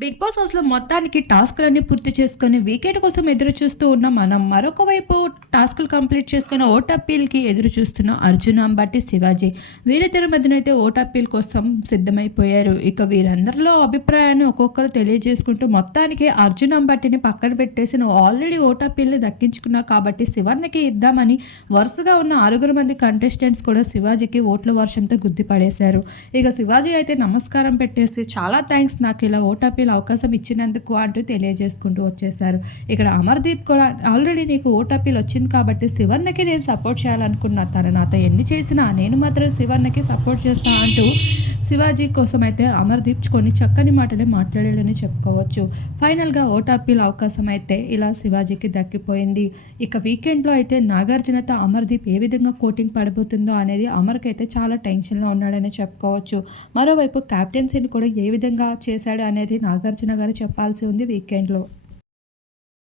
Big boss హౌస్లో మొత్తానికి టాస్క్లన్నీ పూర్తి చేసుకొని వీకెండ్ కోసం ఎదురు చూస్తూ ఉన్న మనం మరొక వైపు టాస్క్లు కంప్లీట్ చేసుకుని ఓట్ అప్పీల్కి ఎదురు చూస్తున్న అర్జున్ అంబట్టి శివాజీ. వీరిద్దరి మధ్యన అయితే ఓట్ అప్పీల్ కోసం సిద్ధమైపోయారు. ఇక వీరందరిలో అభిప్రాయాన్ని ఒక్కొక్కరు తెలియజేసుకుంటూ మొత్తానికి అర్జున్ అంబట్టిని పక్కన పెట్టేసి నువ్వు ఆల్రెడీ ఓట్ అప్పీల్ని దక్కించుకున్నావు కాబట్టి శివర్ణకి ఇద్దామని వరుసగా ఉన్న ఆరుగురు మంది కంటెస్టెంట్స్ కూడా శివాజీకి ఓట్ల వర్షంతో గుద్దిపడేశారు. ఇక శివాజీ అయితే నమస్కారం పెట్టేసి చాలా థ్యాంక్స్ నాకు ఇలా ఓట్ అప్పీల్ అవకాశం ఇచ్చినందుకు అంటూ తెలియజేసుకుంటూ వచ్చేశారు. ఇక్కడ అమర్దీప్ కూడా ఆల్రెడీ నీకు ఓట్ వచ్చింది కాబట్టి శివర్ణకి నేను సపోర్ట్ చేయాలనుకున్నా. తను నాతో ఎన్ని చేసినా నేను మాత్రం శివర్ణకి సపోర్ట్ చేస్తా అంటూ శివాజీ కోసం అయితే అమర్దీప్ కొన్ని చక్కని మాటలే మాట్లాడాడని చెప్పుకోవచ్చు. ఫైనల్గా ఓట్ అప్పీల్ అవకాశం అయితే ఇలా శివాజీకి దక్కిపోయింది. ఇక వీకెండ్లో అయితే నాగార్జునతో అమర్దీప్ ఏ విధంగా కోటింగ్ పడిపోతుందో అనేది అమర్కి అయితే చాలా టెన్షన్లో ఉన్నాడని చెప్పుకోవచ్చు. మరోవైపు క్యాప్టెన్సీని కూడా ఏ విధంగా చేశాడు అనేది నాగార్జున గారు చెప్పాల్సి ఉంది వీకెండ్లో.